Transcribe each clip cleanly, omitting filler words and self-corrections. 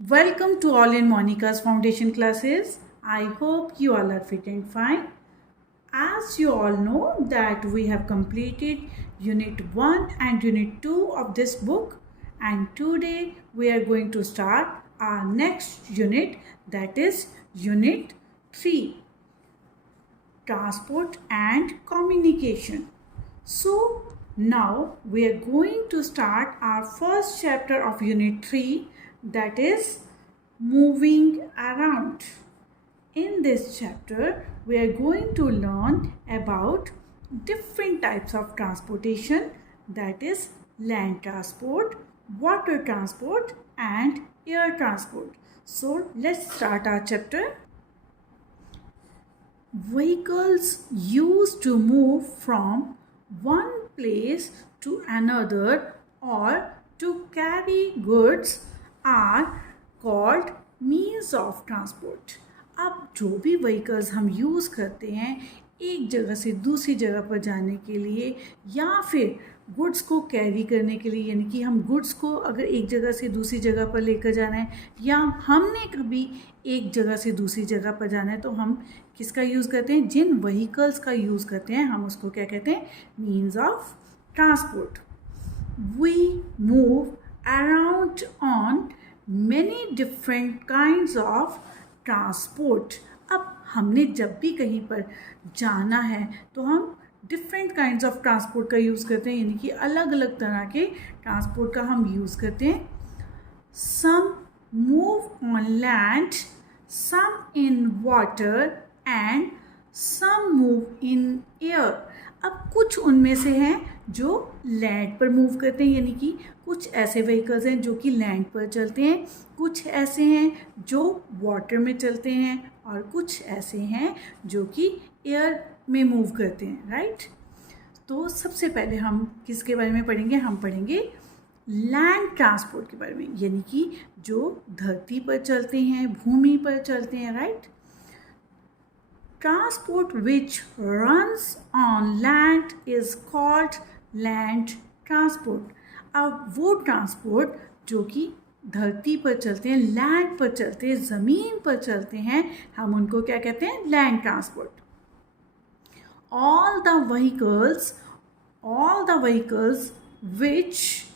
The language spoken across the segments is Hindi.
Welcome to all in Monica's foundation classes. I hope you all are fit and fine. As you all know that we have completed unit 1 and unit 2 of this book, and today we are going to start our next unit, that is unit 3, transport and communication. So now we are going to start our first chapter of unit 3, that is moving around. In this chapter we are going to learn about different types of transportation, that is land transport, water transport and air transport. So let's start our chapter. Vehicles used to move from one place to another or to carry goods are called means of transport. अब जो भी व्हीकल्स हम यूज़ करते हैं एक जगह से दूसरी जगह पर जाने के लिए या फिर गुड्स को कैरी करने के लिए, यानी कि हम गुड्स को अगर एक जगह से दूसरी जगह पर लेकर जाना है या हमने कभी एक जगह से दूसरी जगह पर जाना है तो हम किसका यूज़ करते हैं, जिन व्हीकल्स का यूज़ करते हैं हम उसको क्या कहते हैं, means of transport. We move around on many different kinds of transport. अब हमने जब भी कहीं पर जाना है तो हम डिफरेंट काइंड्स ऑफ ट्रांसपोर्ट का यूज़ करते हैं, यानी कि अलग अलग तरह के ट्रांसपोर्ट का हम यूज़ करते हैं. Some move on land, some in water and some move in air. अब कुछ उनमें से हैं जो लैंड पर मूव करते हैं, यानी कि कुछ ऐसे व्हीकल्स हैं जो कि लैंड पर चलते हैं, कुछ ऐसे हैं जो वाटर में चलते हैं और कुछ ऐसे हैं जो कि एयर में मूव करते हैं, राइट. तो सबसे पहले हम किसके बारे में पढ़ेंगे, हम पढ़ेंगे लैंड ट्रांसपोर्ट के बारे में, यानी कि जो धरती पर चलते हैं, भूमि पर चलते हैं, right. Transport which runs on land is called land transport. अब वो ट्रांसपोर्ट जो कि धरती पर चलते हैं, लैंड पर चलते हैं, ज़मीन पर चलते हैं, हम उनको क्या कहते हैं, land transport. all the vehicles which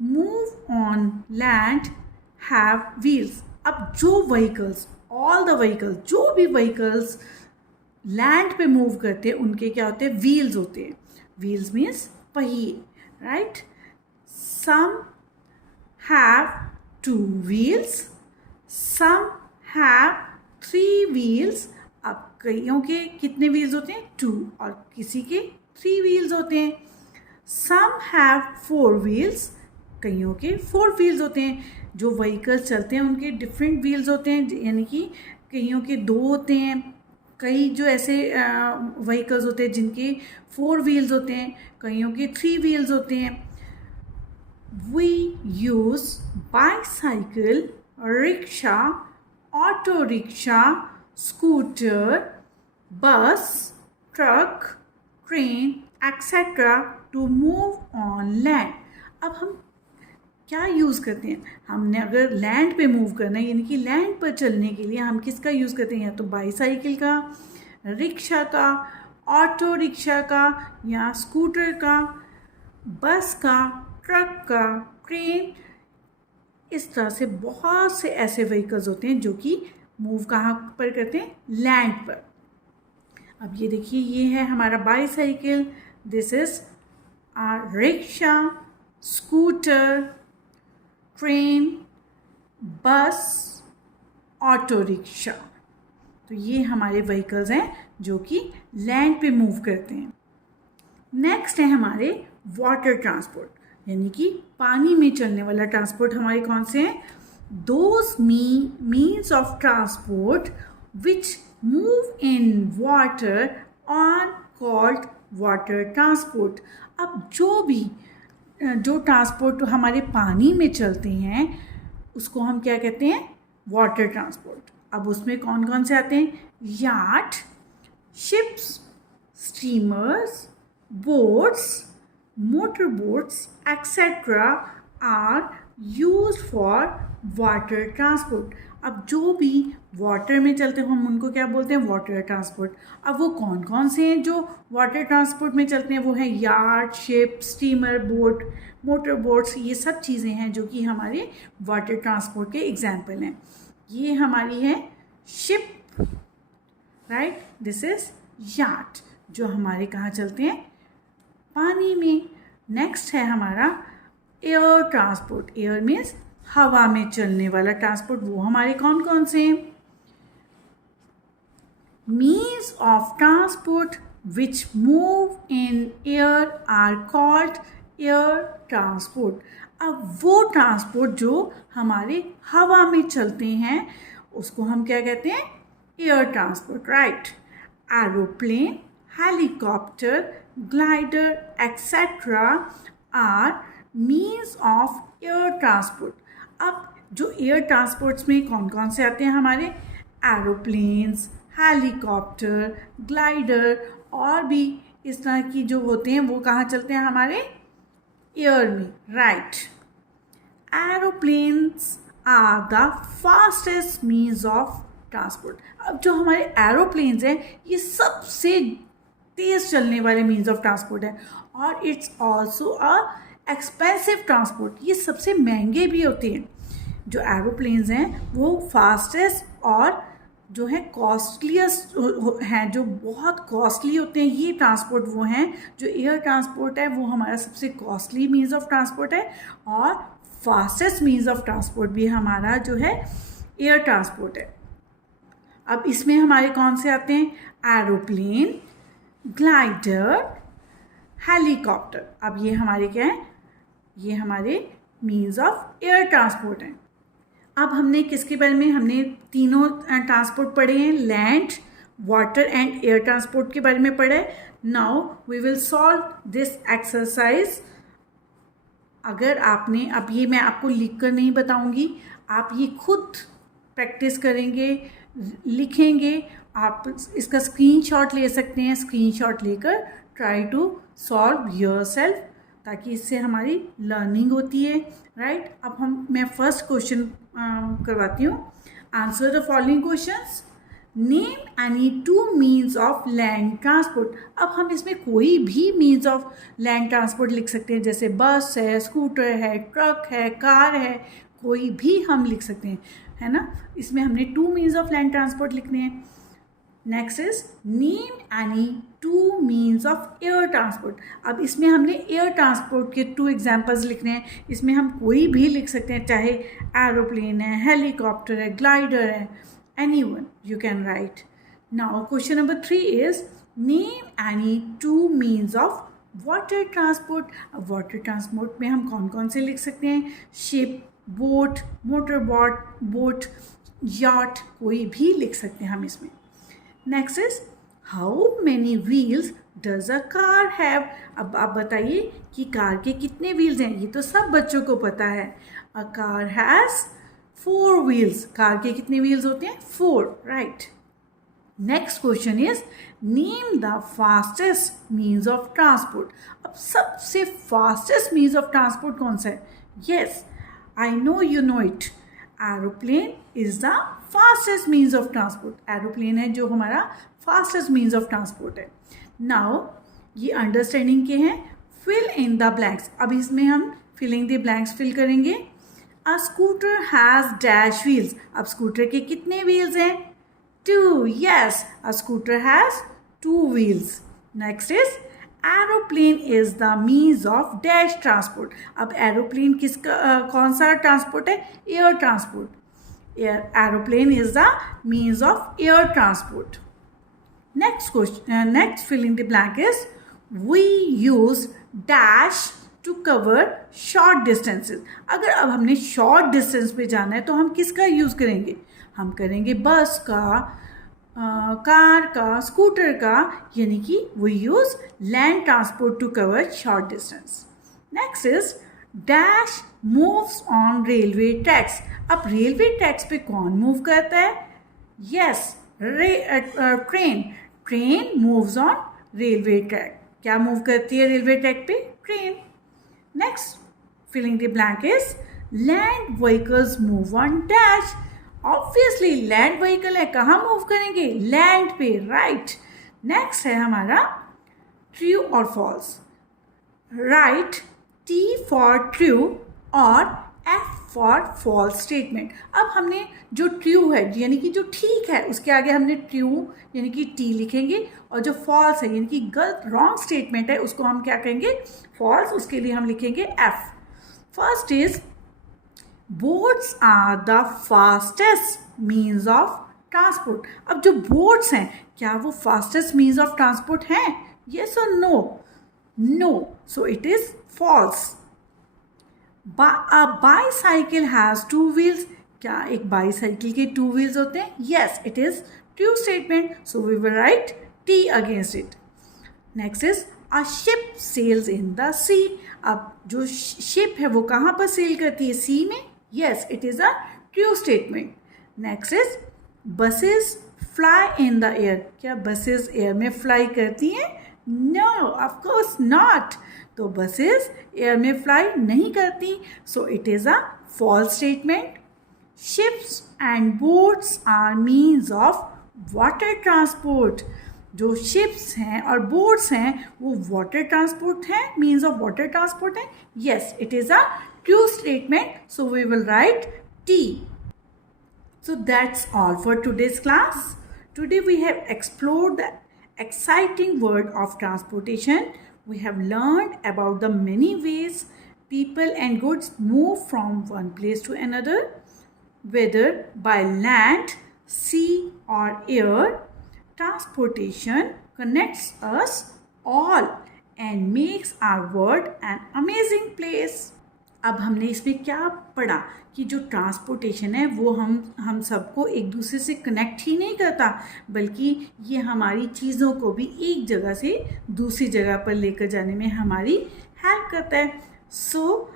move on land have wheels. अब जो व्हीकल्स, ऑल द व्हीकल्स, जो भी व्हीकल्स लैंड पे मूव करते हैं उनके क्या होते हैं, व्हील्स होते हैं. व्हील्स मीन्स पहिए, right. Some have 2 wheels, some have 3 wheels. अब कईयों के कितने व्हील्स होते हैं, 2, और किसी के 3 wheels होते हैं. सम हैव 4 wheels, कईयों के 4 wheels होते हैं. जो व्हीकल्स चलते हैं उनके डिफरेंट व्हील्स होते हैं, यानी कि कईयों के 2 होते हैं, कई जो ऐसे व्हीकल्स होते हैं जिनके 4 व्हील्स होते हैं, कईयों के 3 व्हील्स होते हैं. We use bicycle, rickshaw, auto rickshaw, scooter, bus, truck, train etcetera to move on land. अब हम क्या यूज़ करते हैं, हमने अगर लैंड पे मूव करना है, यानी कि लैंड पर चलने के लिए हम किसका यूज़ करते हैं, या तो बाईसाइकिल का, रिक्शा का, ऑटो रिक्शा का या स्कूटर का, बस का, ट्रक का, ट्रेन. इस तरह से बहुत से ऐसे व्हीकल्स होते हैं जो कि मूव कहाँ पर करते हैं, लैंड पर. अब ये देखिए, ये है हमारा bicycle, this is our rickshaw, scooter, train, bus, auto rickshaw. तो ये हमारे व्हीकल्स हैं जो कि लैंड पे मूव करते हैं. नेक्स्ट है हमारे वाटर ट्रांसपोर्ट, यानी कि पानी में चलने वाला ट्रांसपोर्ट. हमारे कौन से हैं, those means of transport which move in water are called water transport. अब जो ट्रांसपोर्ट हमारे पानी में चलते हैं उसको हम क्या कहते हैं, वाटर ट्रांसपोर्ट. अब उसमें कौन कौन से आते हैं, yacht, ships, steamers, boats, motorboats, etc. Are use for water transport. अब जो भी वाटर में चलते हैं हम उनको क्या बोलते हैं, वाटर ट्रांसपोर्ट। अब वो कौन कौन से हैं जो वाटर ट्रांसपोर्ट में चलते हैं, वो है yard, ship, steamer, boat, motor boats, ये सब चीज़ें हैं जो कि हमारे वाटर ट्रांसपोर्ट के एग्जाम्पल हैं। ये हमारी है ship, right, this is yard, जो हमारे कहाँ चलते हैं, पानी में। नेक्स्ट है हमारा एयर ट्रांसपोर्ट। एयर मीन्स हवा में चलने वाला ट्रांसपोर्ट। वो हमारे कौन कौन से हैं, means of transport which move in air are called air transport. अब वो ट्रांसपोर्ट जो हमारे हवा में चलते हैं उसको हम क्या कहते हैं, air transport, right. Aeroplane, helicopter, glider etcetera are means of air transport. अब जो एयर ट्रांसपोर्ट्स में कौन कौन से आते हैं हमारे, एरोप्लेन्स, हेलीकॉप्टर, ग्लाइडर और भी इस तरह की जो होते हैं वो कहाँ चलते हैं, हमारे एयर में, right. Aeroplanes are the fastest means of transport. अब जो हमारे एरोप्लेन्स हैं ये सबसे तेज़ चलने वाले मीन्स ऑफ ट्रांसपोर्ट है और it's also a expensive transport. ये सबसे महंगे भी होते हैं। जो एरोप्लेन्स हैं वो फास्टेस्ट और जो है कॉस्टलीस्ट हैं, जो बहुत कॉस्टली होते हैं, ये ट्रांसपोर्ट वो हैं। जो एयर ट्रांसपोर्ट है वो हमारा सबसे कॉस्टली मीन्स ऑफ ट्रांसपोर्ट है और फास्टेस्ट मीन्स ऑफ ट्रांसपोर्ट भी हमारा जो है एयर ट्रांसपोर्ट है। अब इसमें हमारे कौन से आते हैं, एरोप्लेन, ग्लाइडर, हेलीकॉप्टर। अब ये हमारे क्या है, ये हमारे मीन्स ऑफ एयर ट्रांसपोर्ट हैं। अब हमने किसके बारे में, हमने तीनों ट्रांसपोर्ट पढ़े हैं, land, water and air transport के बारे में पढ़ा है। Now we will solve this exercise. अगर आपने, अब ये मैं आपको लिख कर नहीं बताऊंगी, आप ये खुद प्रैक्टिस करेंगे, लिखेंगे। आप इसका स्क्रीनशॉट ले सकते हैं, स्क्रीनशॉट लेकर ट्राई टू सॉल्व योरसेल्फ, ताकि इससे हमारी लर्निंग होती है, राइट। अब मैं फर्स्ट क्वेश्चन करवाती हूँ। Answer the following questions. Name any two means of land transport. अब हम इसमें कोई भी मीन्स ऑफ लैंड ट्रांसपोर्ट लिख सकते हैं, जैसे बस है, स्कूटर है, ट्रक है, कार है, कोई भी हम लिख सकते हैं, है ना। इसमें हमने two means of land transport लिखने हैं। Next is name any two means of air transport. अब इसमें हमने एयर ट्रांसपोर्ट के टू एग्जाम्पल्स लिखने हैं। इसमें हम कोई भी लिख सकते हैं, चाहे एरोप्लेन है, हेलीकॉप्टर है, ग्लाइडर है, anyone you can write. Now question number 3 is name any two means of water transport. अब water transport में हम कौन कौन से लिख सकते हैं, ship, boat, motor boat, yacht, कोई भी लिख सकते हैं हम इसमें। Next is how many wheels does a car have. अब आप बताइए कि कार के कितने व्हील्स हैं, ये तो सब बच्चों को पता है। A car has 4 wheels. Car के कितने व्हील्स होते हैं, 4, right. Next question is name the fastest means of transport. अब सबसे फास्टेस्ट मीन्स ऑफ ट्रांसपोर्ट कौन सा है, yes I know you know it, aeroplane is the fastest means of transport. Aeroplane है जो हमारा फास्टेस्ट मीन्स ऑफ ट्रांसपोर्ट है। नाउ ये अंडरस्टैंडिंग के हैं। Fill in the blanks. अब इसमें हम फिलिंग द ब्लैंक्स फिल करेंगे। A scooter has dash wheels. अब स्कूटर के कितने व्हील्स हैं, 2. Yes, a scooter has 2 wheels. Next is aeroplane is the means of dash transport. अब एरोप्लेन किसका कौन सा ट्रांसपोर्ट है, air transport. Aeroplane is the means of air transport. Next question, next fill in the blank is we use dash to cover short distances. अगर अब हमने शॉर्ट डिस्टेंस पे जाना है तो हम किसका यूज़ करेंगे, हम करेंगे बस का, कार का, स्कूटर का, यानी कि we use land transport to cover short distance. Next is dash moves on railway tracks. अब रेलवे ट्रैक्स पे कौन मूव करता है, yes train. Train moves on railway track. क्या मूव करती है रेलवे ट्रैक पे, train. Next filling the blank is land vehicles move on dash. Obviously land vehicle है, कहाँ move करेंगे? land पे, right. next है हमारा true or false. write T for true और F for false statement. अब हमने जो true है यानी कि जो ठीक है उसके आगे हमने true यानी कि T लिखेंगे, और जो false है यानी कि गलत wrong statement है उसको हम क्या कहेंगे? false. उसके लिए हम लिखेंगे F. first is boats are the fastest means of transport. अब जो boats हैं क्या वो fastest means of transport हैं? yes or no? no. so it is false. A bicycle has two wheels. क्या एक बाईसाइकिल के two wheels होते हैं? yes, it is true statement. so we will write T against it. next is a ship sails in the sea. अब जो ship है वो कहाँ पर sail करती है? sea में. yes, it is a true statement. next is buses fly in the air. क्या buses air में fly करती हैं? no, of course not. तो buses air में fly नहीं करती. so it is a false statement. ships and boats are means of water transport. जो ships हैं और boats हैं वो water transport हैं, means of water transport हैं. yes, it is a true statement. so we will write T. so that's all for today's class. Today we have explored the exciting world of transportation. We have learned about the many ways people and goods move from one place to another, whether by land, sea or air. Transportation connects us all and makes our world an amazing place. अब हमने इसमें क्या पढ़ा कि जो ट्रांसपोर्टेशन है वो हम सबको एक दूसरे से कनेक्ट ही नहीं करता, बल्कि ये हमारी चीज़ों को भी एक जगह से दूसरी जगह पर लेकर जाने में हमारी हेल्प करता है. सो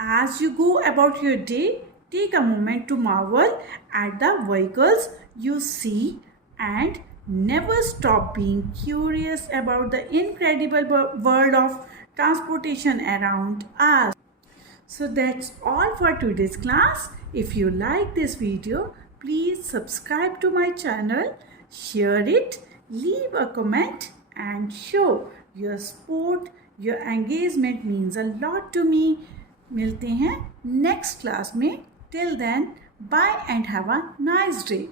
as you go about your day, take a moment to marvel at the vehicles you see and never stop being curious about the incredible world of transportation around us. So that's all for today's class. If you like this video, please subscribe to my channel, share it, leave a comment and show your support. Your engagement means a lot to me. मिलते हैं next class में. Till then, bye and have a nice day.